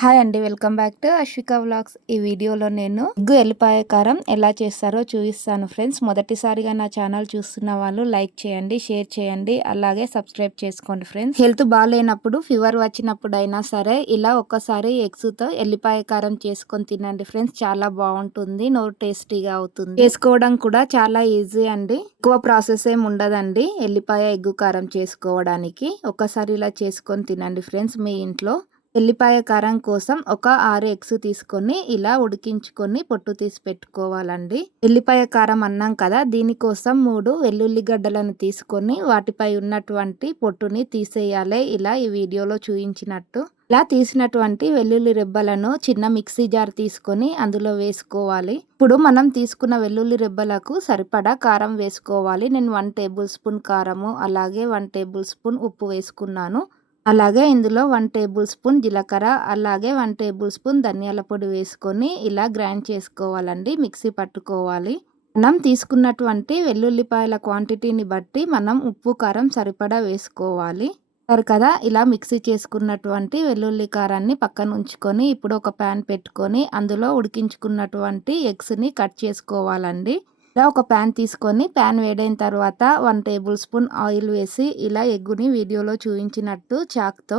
Hi అండి welcome back to Ashwika vlogs. ఈ వీడియోలో నేను ఎగ్గు ఎల్లిపాయ కారం ఎలా చేస్తారో చూపిస్తాను ఫ్రెండ్స్. మొదటిసారిగా నా ఛానల్ చూస్తున్న వాళ్ళు లైక్ చేయండి షేర్ చేయండి అలాగే సబ్స్క్రైబ్ చేసుకోండి ఫ్రెండ్స్. హెల్త్ బాగాలేనప్పుడు ఫీవర్ వచ్చినప్పుడు అయినా సరే ఇలా ఒక్కసారి ఎగ్స్తో ఎల్లిపాయ కారం చేసుకొని తినండి ఫ్రెండ్స్. చాలా బాగుంటుంది నోరు టేస్టీగా అవుతుంది. చేసుకోవడం కూడా చాలా ఈజీ అండి. ఎక్కువ ప్రాసెస్ ఏమి ఉండదండి ఎల్లిపాయ ఎగ్గు కారం చేసుకోవడానికి. ఒక్కసారి ఇలా చేసుకొని తినండి ఫ్రెండ్స్ మీ ఇంట్లో. ఎల్లిపాయ కారం కోసం ఒక ఆరు ఎగ్స్ తీసుకొని ఇలా ఉడికించుకొని పొట్టు తీసి పెట్టుకోవాలండి. ఎల్లిపాయ కారం అన్నాం కదా దీనికోసం మూడు వెల్లుల్లి గడ్డలను తీసుకొని వాటిపై ఉన్నటువంటి పొట్టుని తీసేయాలి ఇలా ఈ వీడియోలో చూపించినట్టు ఇలా తీసినటువంటి వెల్లుల్లి రెబ్బలను చిన్న మిక్సీ జార్ తీసుకొని అందులో వేసుకోవాలి. ఇప్పుడు మనం తీసుకున్న వెల్లుల్లి రెబ్బలకు సరిపడా కారం వేసుకోవాలి. నేను వన్ టేబుల్ స్పూన్ కారము అలాగే వన్ టేబుల్ స్పూన్ ఉప్పు వేసుకున్నాను. అలాగే ఇందులో వన్ టేబుల్ స్పూన్ జీలకర్ర అలాగే వన్ టేబుల్ స్పూన్ ధనియాల పొడి వేసుకొని ఇలా గ్రైండ్ చేసుకోవాలండి మిక్సీ పట్టుకోవాలి. మనం తీసుకున్నటువంటి వెల్లుల్లిపాయల క్వాంటిటీని బట్టి మనం ఉప్పు కారం సరిపడా వేసుకోవాలి. సరే కదా ఇలా మిక్సీ చేసుకున్నటువంటి వెల్లుల్లి కారాన్ని పక్కన ఉంచుకొని ఇప్పుడు ఒక ప్యాన్ పెట్టుకొని అందులో ఉడికించుకున్నటువంటి ఎగ్స్ని కట్ చేసుకోవాలండి. ఇలా ఒక ప్యాన్ తీసుకొని ప్యాన్ వేడైన తర్వాత వన్ టేబుల్ స్పూన్ ఆయిల్ వేసి ఇలా ఎగ్గుని వీడియోలో చూపించినట్టు చాక్తో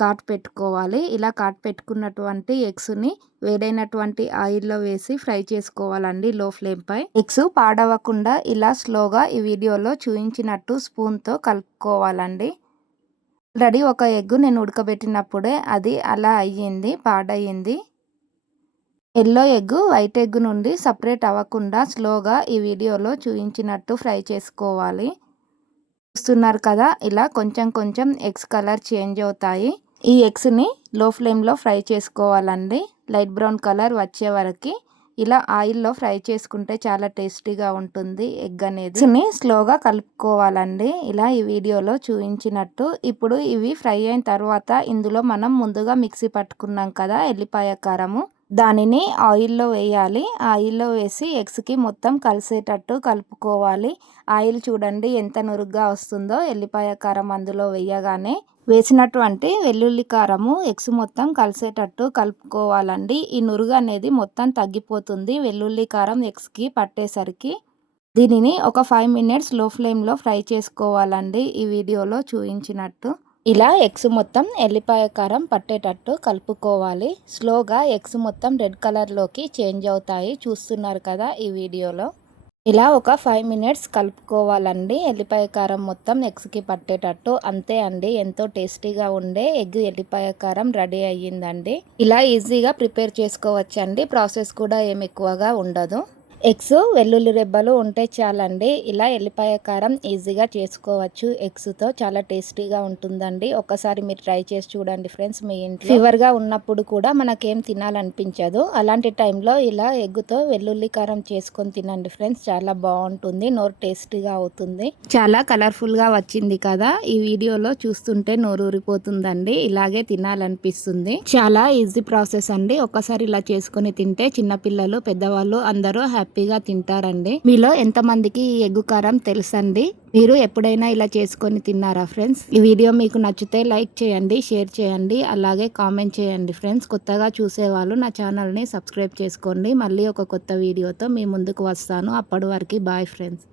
కాట్ పెట్టుకోవాలి. ఇలా కాట్ పెట్టుకున్నటువంటి ఎగ్స్ని వేడైనటువంటి ఆయిల్లో వేసి ఫ్రై చేసుకోవాలండి లో ఫ్లేమ్ పై. ఎగ్స్ పాడవకుండా ఇలా స్లోగా ఈ వీడియోలో చూపించినట్టు స్పూన్తో కలుపుకోవాలండి. ఆల్రెడీ ఒక ఎగ్ నేను ఉడకబెట్టినప్పుడే అది అలా అయ్యింది పాడయ్యింది. ఎల్లో ఎగ్ వైట్ ఎగ్ నుండి సపరేట్ అవ్వకుండా స్లోగా ఈ వీడియోలో చూపించినట్టు ఫ్రై చేసుకోవాలి. చూస్తున్నారు కదా ఇలా కొంచెం కొంచెం ఎగ్స్ కలర్ చేంజ్ అవుతాయి. ఈ ఎగ్స్ని లో ఫ్లేమ్లో ఫ్రై చేసుకోవాలండి. లైట్ బ్రౌన్ కలర్ వచ్చే వరకు ఇలా ఆయిల్లో ఫ్రై చేసుకుంటే చాలా టేస్టీగా ఉంటుంది ఎగ్ అనేది. స్లోగా కలుపుకోవాలండి. ఇలా ఈ వీడియోలో చూపించినట్టు ఇప్పుడు ఇవి ఫ్రై అయిన తర్వాత ఇందులో మనం ముందుగా మిక్సీ పట్టుకున్నాం కదా ఎల్లిపాయ కారము. దానిని ఆయిల్లో వేయాలి. ఆయిల్లో వేసి ఎగ్స్కి మొత్తం కలిసేటట్టు కలుపుకోవాలి. ఆయిల్ చూడండి ఎంత నురుగ్గా వస్తుందో. ఎల్లిపాయ కారం అందులో వేయగానే వేసినటువంటి వెల్లుల్లి కారము ఎగ్స్ మొత్తం కలిసేటట్టు కలుపుకోవాలండి. ఈ నురుగు అనేది మొత్తం తగ్గిపోతుంది. వెల్లుల్లి కారం ఎగ్స్కి పట్టేసరికి దీనిని ఒక ఫైవ్ మినిట్స్లో ఫ్లేమ్లో ఫ్రై చేసుకోవాలండి. ఈ వీడియోలో చూపించినట్టు. ఇలా ఎగ్స్ మొత్తం ఎల్లిపాయ కారం పట్టేటట్టు కలుపుకోవాలి. స్లోగా ఎగ్స్ మొత్తం రెడ్ కలర్లోకి చేంజ్ అవుతాయి. చూస్తున్నారు కదా ఈ వీడియోలో. ఇలా ఒక ఫైవ్ మినిట్స్ కలుపుకోవాలండి. ఎల్లిపాయ కారం మొత్తం ఎగ్స్కి పట్టేటట్టు. అంతే అండి. ఎంతో టేస్టీగా ఉండే ఎగ్ ఎల్లిపాయ కారం రెడీ అయ్యిందండి. ఇలా ఈజీగా ప్రిపేర్ చేసుకోవచ్చండి. ప్రాసెస్ కూడా ఏమి ఎక్కువగా ఉండదు. ఎగ్స్ వెల్లుల్లి రెబ్బలు ఉంటే చాలండి. ఇలా ఎల్లిపాయ కారం ఈజీగా చేసుకోవచ్చు. ఎగ్స్తో చాలా టేస్టీగా ఉంటుందండి. ఒకసారి మీరు ట్రై చేసి చూడండి ఫ్రెండ్స్ మీ ఇంట్లో. ఫీవర్గా ఉన్నప్పుడు కూడా మనకేం తినాలనిపించదు. అలాంటి టైంలో ఇలా ఎగ్గుతో వెల్లుల్లి కారం చేసుకొని తినండి ఫ్రెండ్స్. చాలా బాగుంటుంది. నోరు టేస్టీగా అవుతుంది. చాలా కలర్ఫుల్గా వచ్చింది కదా. ఈ వీడియోలో చూస్తుంటే నోరు ఊరిపోతుందండి. ఇలాగే తినాలనిపిస్తుంది. చాలా ఈజీ ప్రాసెస్ అండి. ఒకసారి ఇలా చేసుకొని తింటే చిన్నపిల్లలు పెద్దవాళ్ళు అందరూ హ్యాపీ హ్యాపీగా తింటారండి. మీలో ఎంతమందికి ఈ ఎగ్గు కారం తెలుసండి? మీరు ఎప్పుడైనా ఇలా చేసుకొని తిన్నారా ఫ్రెండ్స్? ఈ వీడియో మీకు నచ్చితే లైక్ చేయండి షేర్ చేయండి అలాగే కామెంట్ చేయండి ఫ్రెండ్స్. కొత్తగా చూసేవాళ్ళు నా ఛానల్ని సబ్స్క్రైబ్ చేసుకోండి. మళ్ళీ ఒక కొత్త వీడియోతో మీ ముందుకు వస్తాను. అప్పటి వరకు బాయ్ ఫ్రెండ్స్.